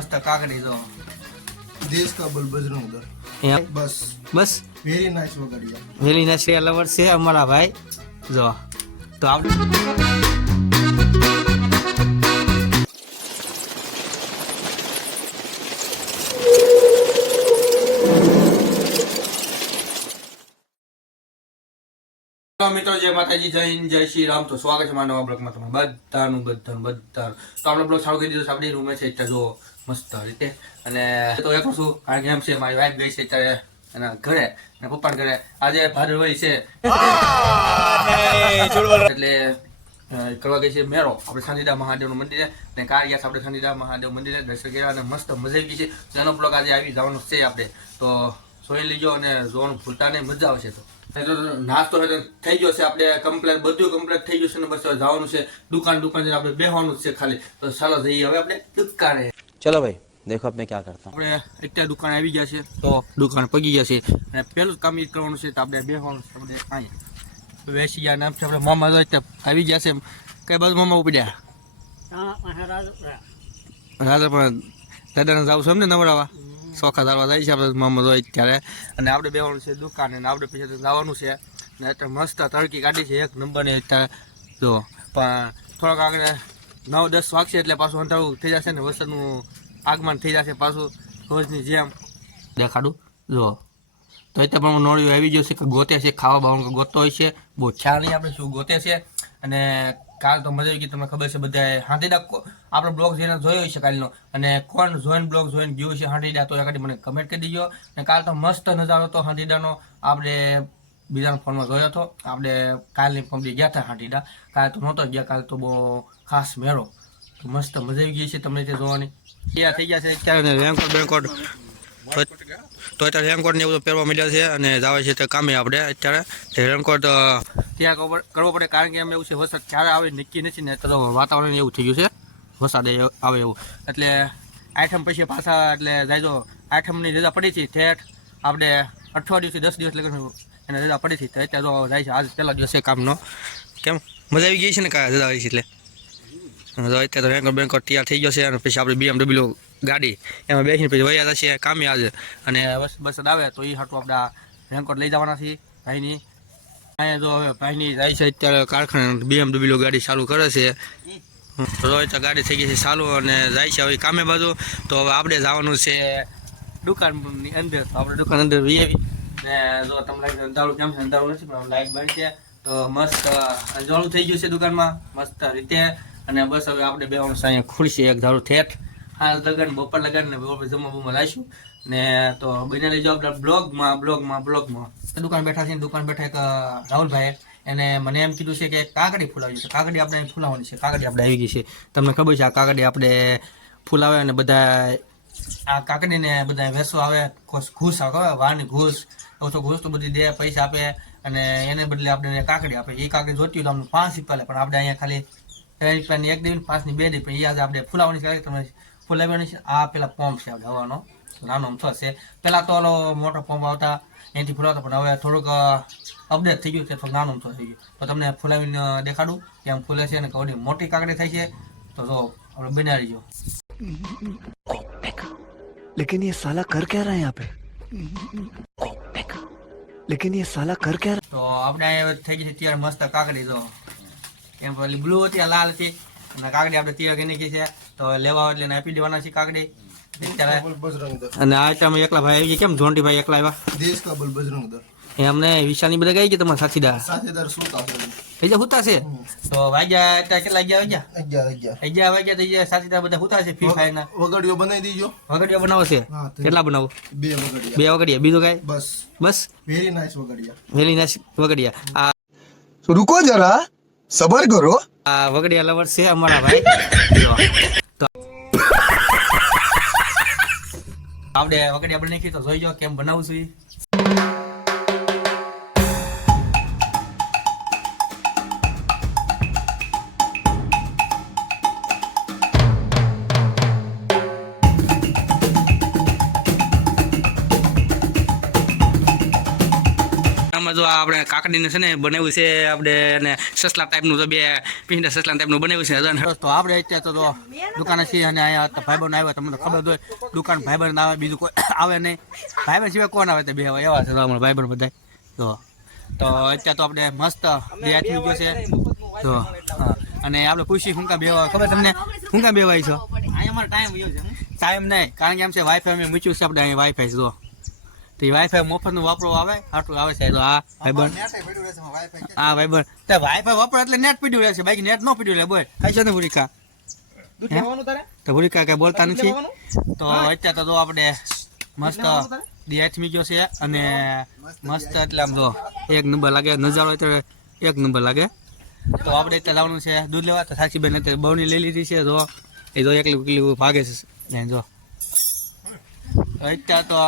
મસ્ત કાકડી જો. દેશ કા બલબજ ઉધર. બસ. બસ? વેરી નાઇસ વગડિયા વેરી નાઇસ રિયા લવર છે અમારા ભાઈ. જો. તો આપણે મિત્રો જય માતાજી જય હિન્દ જય શ્રી રામ. તો સ્વાગત છે મારા નવા બ્લોગમાં તમારું બધાનું બધાનું બધાનું. તો આપણો બ્લોગ સારું કહી દીધો આપણી રૂમે છે જો. મસ્ત રીતે. અને તો એકલું છું કારણ કે એમ છે મારી વાઈફ ગઈ છે ત્યારે એના ઘરે અને પપ્પા ઘરે. આજે ભાદરવાઈ છે. એટલે કરવા ગઈ છે મેળો. આપણે શાંતિદા મહાદેવનું મંદિરે અને કાળિયાસ આપણે શાંતિદા મહાદેવ મંદિરે દર્શન કર્યા અને મસ્ત મજા આવી ગઈ છે. તેનો બ્લોગ આજે આવી જવાનો છે આપણે. તો જોઈ લીજો અને જોવાનું ભૂલતા નહીં મજા આવશે તો. નાસ્તો હોય તો થઈ ગયો છે આપણે કમ્પ્લેટ બધું કમ્પ્લેટ થઈ ગયું છે ને બસ જવાનું છે. દુકાન દુકાન આપણે બેહવાનું જ છે ખાલી. તો ચાલો જઈએ હવે આપણે દુકાને. ચલો ભાઈ દેખો આપણે ક્યાં કરતા. આપણે અત્યારે દુકાન આવી ગયા છે તો દુકાન પગી ગયા છે. અને પહેલું કામ એ કરવાનું છે તો આપણે બેહવાનું છે આપણે કાંઈ વેસી ગયા નામ છે આપણે મામા આવી ગયા છે કઈ બાજુ મામા ઉપડ્યા રાજા પણ દાદાને જાવ છો એમને નવડાવવા સોખા ધારવા જાય છે આપણે મામા જોઈએ ત્યારે અને આપણે બેહવાનું છે દુકાન અને આપણે પછી જવાનું છે. ને અત્યારે મસ્ત તડકી કાઢી છે એક નંબરની અત્યારે. જો પણ થોડાક આગળ નવ દસ વાગશે એટલે પાછું અંધારું થઈ જશે ને, વરસાદનું આગમન થઈ જશે પાછું રોજની જેમ. દેખાડું? જો. તો અત્યારે પણ નોળિયું આવી ગયો છે કે ગોતે છે, ખાવા બાવાનું ગોતતો હોય છે. બહુ ખ્યાલ નહીં આપણે શું ગોતે છે. અને કાલ તો મજા આવી ગઈ, તમને ખબર છે, બધાએ દાખો આપણો બ્લોગ જેને જોયો હશે કાલનો. અને કોણ જોઈન બ્લોગ જોઈને ગયું છે હાંડીડા તો એ મને કમેન્ટ કરી દીજો. અને કાલ તો મસ્ત નજારો હતો હાંડીડાનો આપણે બીજાના ફોનમાં ગયો હતો આપણે કાલની પંપી ગયા હતા હાટીડા કાલ તો નહોતો ગયા કાલ તો બહુ ખાસ મેળો. મસ્ત મજા આવી ગઈ છે તમને તે જોવાની. ત્યાં થઈ ગયા છે અત્યારે રેનકોટ બેનકોટ. તો અત્યારે રેનકોટ ને એવું બધું પહેરવા મળ્યા છે અને જાવે છે તે કામે આપણે અત્યારે. રેનકોટ ત્યાં કરવો પડે- કરવો પડે કારણ કે એમ એવું છે વરસાદ ક્યારે આવે નક્કી નથી ને તો વાતાવરણ એવું થઈ ગયું છે. વરસાદ આવે એવું. એટલે આઠમ પછી પાછા એટલે જાયજો. આઠમની રજા પડી હતી ઠેઠ. આપણે અઠવાડિયુંથી દસ દિવસ લગન એને રજા પડી હતી તો અત્યારે જો જાય છે. આજ પહેલા દિવસે છે કામનો. કેમ? મજા આવી ગઈ છે ને કાંઈ? રજા આવી છે એટલે. અત્યારે તો રેનકોટ બેનકોટ તૈયાર થઈ ગયો છે અને પછી આપણે બીએમડબલ્યુ ગાડી એમાં બેસીને પછી વૈયા છે કામે આજે. અને બસ બસ આવે. તો એ હાટું આપણે રેનકોટ લઈ જવાના છીએ ભાઈની. અહીંયા જો હવે ભાઈની જાય છે અત્યારે કારખાને. બીએમડબલ્યુ ગાડી ચાલુ કરે છે. રોય તો ગાડી થઈ ગઈ છે ચાલુ અને જાય છે હવે કામે બાજુ. તો હવે આપણે જવાનું છે દુકાનની અંદર, આપણે દુકાન અંદર વી ને જો તમને અંધારું કેમ છે? અંધારું નથી, પણ લાઈટ બંધ છે. તો મસ્ત અંજવાળું થઈ ગયું છે દુકાનમાં. મસ્ત રીતે. અને બસ હવે આપણે બેવાનું છે અહીંયા ખુરશી, એક ધારું ઠેઠ. હા, લગન, બપોર લગન ને બપોર જમવા બમવા લાવીશું ને તો બને લઈ જાઓ આપણે બ્લોગમાં બ્લોગમાં બ્લોગમાં. દુકાન બેઠા છે દુકાન બેઠા એક રાહુલભાઈ એને મને એમ કીધું છે કે કાકડી ફૂલાવી છે. કાકડી આપણે ફૂલાવવાની છે. કાકડી આપણે આવી ગઈ છે. તમને ખબર છે, આ કાકડી આપણે ફૂલાવે અને બધા આ કાકડીને બધા વેસો આવે ઘૂસ આવે વાની ઘૂસ ઓછો ઘૂસ તો બધી દે, પૈસા આપે, અને એને બદલે આપણે કાકડી આપે. એ કાકડી જોતી તો અમને પાંચ રૂપિયા લે પણ આપણે અહીંયા ખાલી ત્રણ રૂપિયાની એક દેવી પાંચની બે દેવી, પણ એ આજે આપણે ફૂલાવવાની છે તમે ફૂલાવવાની છે. આ પેલા પંપ છે આપણે હવાનો નાનો અમથો છે પેલા તો ઓલો મોટો પંપ આવતા, એનાથી ફૂલાવતા, પણ હવે થોડુંક અપડેટ થઈ ગયું છે, થોડુંક નાનો અમથો થઈ ગયું તો તમને ફૂલાવીને દેખાડું કે આમ ફૂલે છે અને કવડી મોટી કાકડી થાય છે. તો જો, આપણે બનાવી જો. लेकिन ये साला कर क्या रहा है यहाँ पे लेकिन ये साला कर क्या रहा તો આપણે અહીંયા થઈ ગઈ છે તૈયાર મસ્ત કાકડી જો એમ પેલી બ્લુ હતી આ લાલ હતી અને કાકડી આપણે તૈયાર કરી નાખી છે તો હવે લેવા આવે એટલે એને આપી દેવાના છે કાકડી અત્યારે बल बजरंग दल અને આ ટાઈમે એકલા ભાઈ આવી ગયા કેમ જોન્ટી ભાઈ એકલા આવ્યા देश का बल बजरंग दल એ અમને વિશાલની બધા ગઈ ગયા તમારા સાથીદાર સાથીદાર સુતા છે એજે હુતા છે તો વાગ્યા અત્યારે કેટલા ગયા વાગ્યા અગિયાર અગિયાર અગિયાર વાગ્યા તો અગિયાર સાચી બધા હુતા છે ફ્રી ફાયર ના વગડીઓ બનાવી દીજો વગડીઓ બનાવો છે કેટલા બનાવો બે વગડીયા બે વગડીયા બીજું કાંઈ બસ બસ વેરી નાઇસ વગડીયા વેરી નાઇસ વગડીયા આ રૂકો જરા સબર કરો આ વગડીયા લવર છે અમારા ભાઈ આપણે વગડીયા બની તો જોઈજો કેમ બનાવું છું તો આપણે કાકડીને છે ને બનાવ્યું છે આપણે અને સસલા ટાઈપનું તો બે પીંડા સસલા ટાઈપનું બનાવ્યું છે અને તો આપણે અત્યારે તો દુકાને છીએ અને અહીંયા તો ભાઈબંધ આવ્યા તમને ખબર હોય દુકાન ભાઈબંધ આવે બીજું કોઈ આવે નહીં. ભાઈબંધ સિવાય કોણ આવે તે બે એવા છે અમારા ભાઈબંધ બધા તો તો અત્યારે તો આપણે મસ્ત બે હાથમી ગયો છે. તો હા. અને આપણે પૂછી શું કા બેવા ખબર તમને? શું કા બેવાય છો? ટાઈમ નહીં કારણ કે એમ છે વાઈફાઈ અમે મૂક્યું છે આપણે અહીંયા વાઈફાઈ જો. તો એ વાઈફાઈ મફતનું વાપરવું આવે? આટલું આવે છે તો આ ભાઈબંધ હા ભાઈબંધ તો વાઈફાઈ વાપરો એટલે નેટ પીડ્યું રહેશે બાકી નેટ ન પીડ્યું રહે બોલ. કઈ છે ને ભૂરિકા? તો ભૂરિકા કઈ બોલતા નથી. તો અત્યારે તો આપણે મસ્ત દિયાથમી ગયો છે અને મસ્ત એટલે આમ જો એક નંબર લાગે નજારો અત્યારે એક નંબર લાગે. તો આપણે અત્યારે જવાનું છે દૂધ લેવા. તો સાક્ષીબેન અત્યારે બહુની લઈ લીધી છે જો. એ જો એકલું એકલું ભાગે છે. ને જો. અત્યારે તો